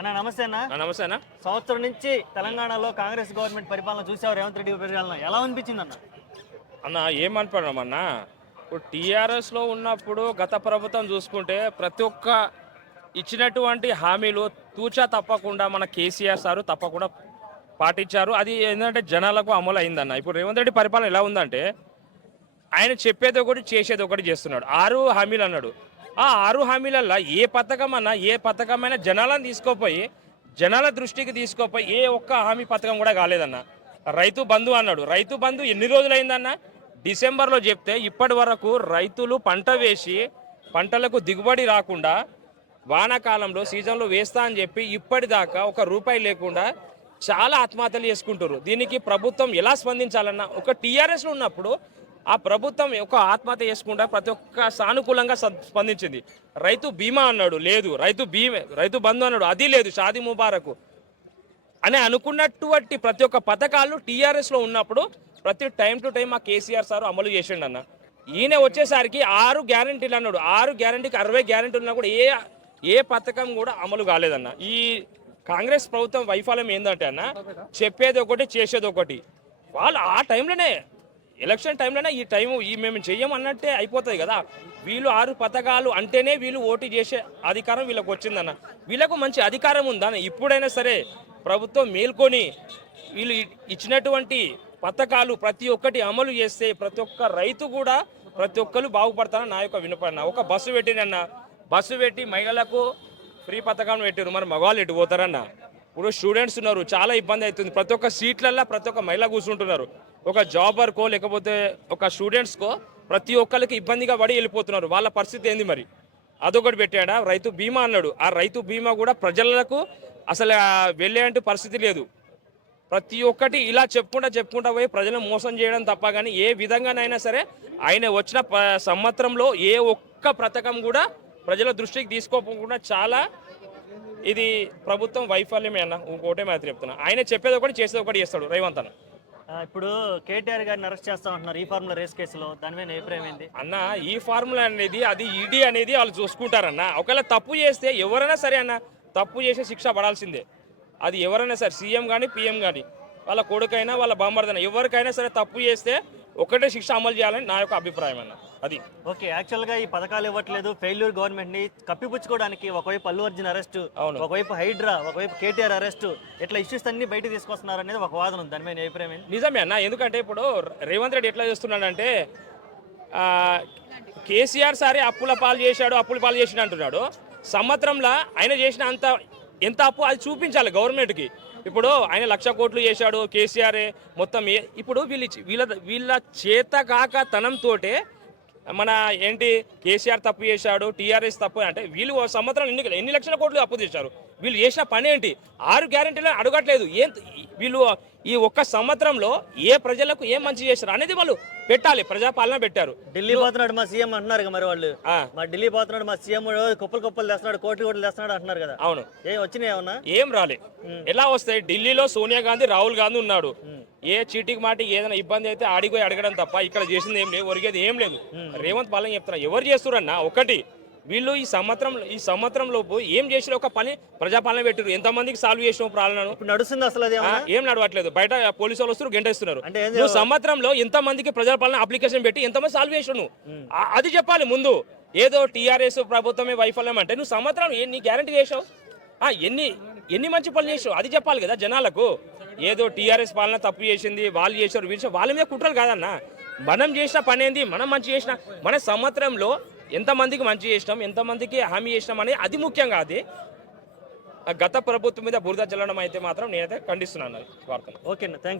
అన్న నమస్తే అన్న. నమస్తే అన్న. సంవత్సరం నుంచి తెలంగాణలో కాంగ్రెస్ గవర్నమెంట్ పరిపాలన చూసావు, రేవంత్ రెడ్డి పరిపాలన ఎలా అనిపించింది అన్న? అన్న ఏమనుకున్నామన్నా, ఇప్పుడు టీఆర్ఎస్లో ఉన్నప్పుడు గత ప్రభుత్వం చూసుకుంటే ప్రతి ఒక్క ఇచ్చినటువంటి హామీలు తూచా తప్పకుండా మన కేసీఆర్ సారు తప్పకుండా పాటించారు. అది ఏంటంటే జనాలకు అమలు అయిందన్న. ఇప్పుడు రేవంత్ రెడ్డి పరిపాలన ఎలా ఉందంటే ఆయన చెప్పేది ఒకటి చేసేది ఒకటి చేస్తున్నాడు. 6 హామీలు అన్నాడు. ఆ 6 హామీలల్లో ఏ పథకం అన్నా ఏ పథకమైనా జనాలను తీసుకోపోయి జనాల దృష్టికి తీసుకోపోయి ఏ ఒక్క హామీ పథకం కూడా కాలేదన్న. రైతు బంధు అన్నాడు. రైతు బంధు ఎన్ని రోజులైందన్న? డిసెంబర్లో చెప్తే ఇప్పటి వరకు రైతులు పంట వేసి పంటలకు దిగుబడి రాకుండా వానాకాలంలో సీజన్లో వేస్తా అని చెప్పి ఇప్పటిదాకా ఒక రూపాయి లేకుండా చాలా ఆత్మహత్యలు చేసుకుంటారు. దీనికి ప్రభుత్వం ఎలా స్పందించాలన్న? ఒక టీఆర్ఎస్లో ఉన్నప్పుడు ఆ ప్రభుత్వం ఒక ఆత్మహత్య చేసుకుంటా ప్రతి ఒక్క సానుకూలంగా స్పందించింది. రైతు బీమా అన్నాడు, లేదు. రైతు బంధు అన్నాడు, అది లేదు. షాదీ ముబారకు అని అనుకున్నటువంటి ప్రతి ఒక్క పథకాలు టీఆర్ఎస్లో ఉన్నప్పుడు ప్రతి టైం టు టైం మా కేసీఆర్ సార్ అమలు చేసిండు అన్న. ఈయన వచ్చేసరికి 6 గ్యారంటీలు అన్నాడు. 6 గ్యారంటీకి 60 గ్యారంటీలు ఉన్నా కూడా ఏ పథకం కూడా అమలు కాలేదన్న. ఈ కాంగ్రెస్ ప్రభుత్వం వైఫల్యం ఏంటంటే అన్న, చెప్పేది ఒకటి చేసేది ఒకటి. వాళ్ళు ఆ టైంలోనే ఎలక్షన్ టైంలోనే ఈ మేము చెయ్యం అన్నట్టే అయిపోతుంది కదా. వీళ్ళు 6 పథకాలు అంటేనే వీళ్ళు ఓటు చేసే అధికారం వీళ్ళకి వచ్చిందన్న. వీళ్ళకు మంచి అధికారం ఉందన్న. ఇప్పుడైనా సరే ప్రభుత్వం మేల్కొని వీళ్ళు ఇచ్చినటువంటి పథకాలు ప్రతి ఒక్కటి అమలు చేస్తే ప్రతి ఒక్క రైతు కూడా ప్రతి ఒక్కరు బాగుపడతారని నా యొక్క వినపడిన. ఒక బస్సు పెట్టినన్న, బస్సు పెట్టి మహిళలకు ఫ్రీ పథకాన్ని పెట్టారు. మరి మగవాళ్ళు ఎటు పోతారన్న? ఇప్పుడు స్టూడెంట్స్ ఉన్నారు, చాలా ఇబ్బంది అవుతుంది. ప్రతి ఒక్క సీట్లల్లో ప్రతి ఒక్క మహిళ కూర్చుంటున్నారు. ఒక జాబర్కో లేకపోతే ఒక స్టూడెంట్స్కో ప్రతి ఒక్కరికి ఇబ్బందిగా పడి వెళ్ళిపోతున్నారు. వాళ్ళ పరిస్థితి ఏంది మరి? అదొకటి పెట్టాడా. రైతు బీమా అన్నాడు. ఆ రైతు బీమా కూడా ప్రజలకు అసలు వెళ్ళే పరిస్థితి లేదు. ప్రతి ఒక్కటి ఇలా చెప్పుకుంటా పోయి ప్రజలను మోసం చేయడం తప్ప కానీ ఏ విధంగానైనా సరే ఆయన వచ్చిన సంవత్సరంలో ఏ ఒక్క పథకం కూడా ప్రజల దృష్టికి తీసుకోకుండా చాలా ఇది ప్రభుత్వం వైఫల్యమే అన్న. ఇంకోటే మాత్రం చెప్తున్నా, ఆయన చెప్పేది ఒకటి చేసేది ఒకటి చేస్తాడు రేవంత్ అన్న. ఇప్పుడు కేటీఆర్ గారిని అరెస్ట్ చేస్తామంటున్నారు ఈ ఫార్ములా రేస్ కేసులో. దాని మీద అభిప్రాయం ఏంది అన్న? ఈ ఫార్ములా అనేది అది ఈడీ అనేది వాళ్ళు చూసుకుంటారన్న. ఒకవేళ తప్పు చేస్తే ఎవరైనా సరే అన్న, తప్పు చేసే శిక్ష పడాల్సిందే. అది ఎవరైనా సరే, సీఎం కానీ పిఎం కానీ, వాళ్ళ కొడుకైనా వాళ్ళ బామ్మర్దైనా, ఎవరికైనా సరే తప్పు చేస్తే ఒకటే శిక్ష అమలు చేయాలని నా యొక్క అభిప్రాయం అన్న. అది ఓకే. యాక్చువల్గా ఈ పథకాలు ఇవ్వట్లేదు, ఫెయిల్యూర్ గవర్నమెంట్ని కప్పిపుచ్చుకోవడానికి ఒకవైపు అల్లు అర్జున్ అరెస్టు, ఒకవైపు హైడ్రా, ఒకవైపు కేటీఆర్ అరెస్టు, ఇట్లా ఇష్యూస్ అన్ని బయటకు తీసుకొస్తున్నారు అనేది ఒక వాదన ఉంది. దాని మీద అభిప్రాయం ఏంటి? నిజమే అన్న. ఎందుకంటే ఇప్పుడు రేవంత్ రెడ్డి ఎట్లా చేస్తున్నాడంటే కేసీఆర్ సారే అప్పుల పాలు చేసిన అంటున్నాడు. సంవత్సరంలో ఆయన చేసిన ఎంత అప్పు అది చూపించాలి గవర్నమెంట్కి. ఇప్పుడు ఆయన 1,00,000 కోట్లు చేశాడు కేసీఆర్ మొత్తం. ఇప్పుడు వీళ్ళ చేత కాక తనంతో మన ఏంటి కేసీఆర్ తప్పు చేశాడు, టీఆర్ఎస్ తప్పు అంటే వీళ్ళు సంవత్సరం ఎన్ని లక్షల కోట్లు అప్పు చేశారు. వీళ్ళు చేసిన పని ఏంటి? 6 గ్యారెంటీలను అడగట్లేదు. వీళ్ళు ఈ ఒక్క సంవత్సరంలో ఏ ప్రజలకు ఏం మంచి చేశారు అనేది వాళ్ళు పెట్టాలి. ప్రజాపాలన పెట్టారు. ఢిల్లీ పోతున్నాడు మా సీఎం అంటున్నారు మరి వాళ్ళు. మా ఢిల్లీ పోతున్నాడు మా సీఎం, కుప్పలు తెస్తున్నాడు, కోట్లు తెస్తున్నాడు అంటున్నారు కదా. అవును. వచ్చినాయి ఏమన్నా? ఏం రాలే. ఎలా వస్తాయి? ఢిల్లీలో సోనియా గాంధీ, రాహుల్ గాంధీ ఉన్నాడు. ఏ చీటికి మాటికి ఏదైనా ఇబ్బంది అయితే ఆడిపోయి అడగడం తప్ప ఇక్కడ చేసింది ఏం లేదు, ఒరిగేది ఏం లేదు. రేవంత్ పాలన చెప్తున్నా. ఎవరు చేస్తురన్నా? ఒకటి, వీళ్ళు ఈ సంవత్సరంలోపు ఏం చేసిన ఒక పని ప్రజాపాలన పెట్టారు. ఎంతమందికి సాల్వ్ చేసిన ప్రాబ్లం నడుస్తుంది అసలు? అది ఏం నడవట్లేదు. బయట పోలీసు వాళ్ళు వస్తారు, గంటేస్తున్నారు. నువ్వు సంవత్సరంలో ఎంతమందికి ప్రజాపాలన అప్లికేషన్ పెట్టి ఎంతమంది సాల్వ్ చేసావు? అది చెప్పాలి ముందు. ఏదో టీఆర్ఎస్ ప్రభుత్వమే వైఫల్యం అంటే నువ్వు సంవత్సరం నీ గ్యారంటీ చేసావు, ఎన్ని మంచి పనులు చేసావు అది చెప్పాలి కదా జనాలకు. ఏదో టీఆర్ఎస్ పాలన తప్పు చేసింది, వాళ్ళు చేశారు, వీళ్ళు వాళ్ళ మీద కుట్రలు కాదన్న. మనం చేసిన పని ఏంది? మనం మంచి చేసిన మన సంవత్సరంలో ఎంతమందికి మంచి చేసినాం, ఎంతమందికి హామీ చేసినాం అనేది అది ముఖ్యంగా. అది గత ప్రభుత్వం మీద బురద చల్లడం అయితే మాత్రం నేనైతే ఖండిస్తున్నాను వార్తను. ఓకే అన్న, థ్యాంక్ యూ.